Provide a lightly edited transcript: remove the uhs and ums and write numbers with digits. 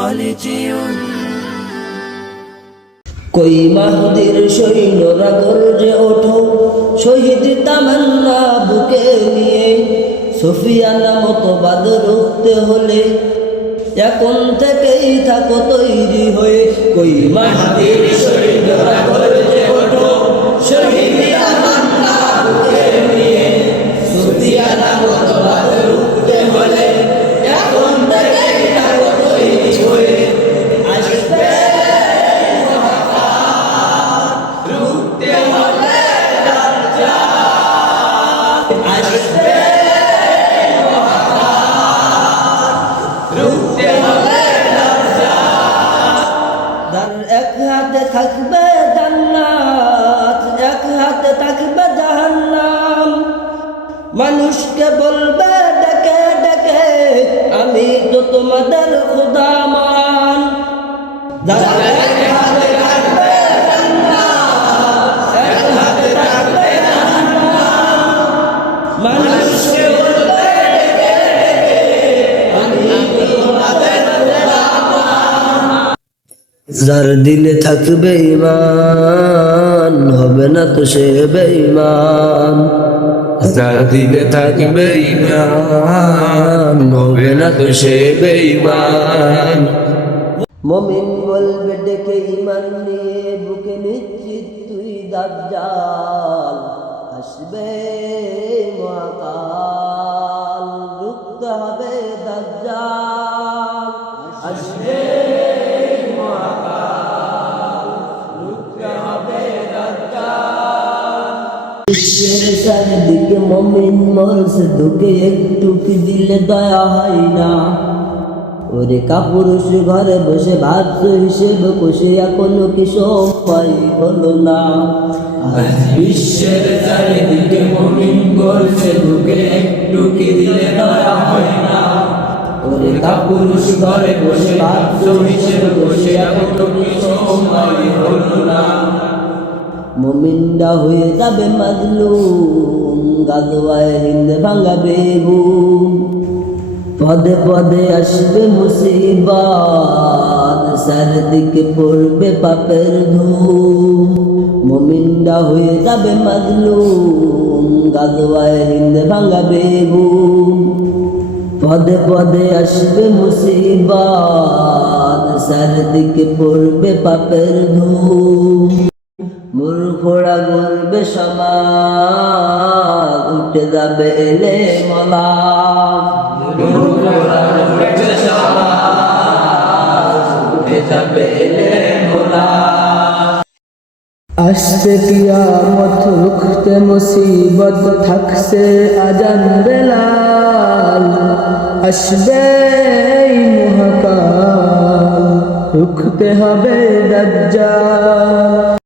خالدون কই মাহদির সৈন্যরা গর্জে ওঠো শহীদ তামান্না বুকে নিয়ে সুফিয়ানা মতবাদ রুখতে হলে এখন থেকেই থাকো তৈরি হয়ে কই মাহদির সৈন্যরা গর্জে ওঠো শহীদ তামান্না বুকে নিয়ে সুফিয়ানা মতবাদ রুখতে হলে এখন থেকেই থাকো তৈরি হয়ে আসবে এক হাতে থাকবে জান্নাত এক হাতে থাকবে জাহান্নাম মানুষকে বলবে ডেকে ডেকে আমি তো তোমাদের খোদা মান এক হাতে থাকবে জান্নাত এক হাতে থাকবে জাহান্নাম মানুষকে বলবে ডেকে ডেকে আমি তো তোমাদের খোদা মান যার দিলে থাকবে ঈমান হবে না তো সে বেঈমান যার দিলে থাকবে ঈমান হবে না তো সে বেঈমান মুমিন বলবে ডেকে ঈমান নিয়ে বুকে নিশ্চিত তুই দাজ্জাল আসবে মহাকাল রুখতে হবে দাজ্জাল আসবে বিশ্বের চারিদিকে মুমিন মরছে ঢুকে একটু কি দিলে দয়া হয় না ওরে কাপুরুষ ঘরে বসে ভাবছ হিসেব কষে এখনো কি সময় হলো না বিশ্বের চারিদিকে মুমিন মরছে ঢুকে একটু কি দিলে দয়া হয় না ওরে কাপুরুষ ঘরে বসে ভাবছ হিসেব বসে এখনো কি সময় হলো না মুমিনরা হয়ে যাবে মাজলুম গাজওয়ায়ে হিন্দ ভাঙাবে ঘুম পদে পদে আসবে মুসিবত চারদিকে পড়বে পাপের ধুম মুমিনরা হয়ে যাবে মাজলুম গাজওয়ায়ে হিন্দ ভাঙাবে ঘুম পদে পদে আসবে মুসিবত চারদিকে পড়বে পাপের ধুম মূর্খরা বলবে সমাজ উঠে যাবে এলে মলা মূর্খরা বলবে সমাজ উঠে যাবে এলে মোলা আসছে কিয়ামত রুখতে মুসিবত থাকছে আজান বেলাল আসবে মহাকাল রুখতে হবে দাজ্জাল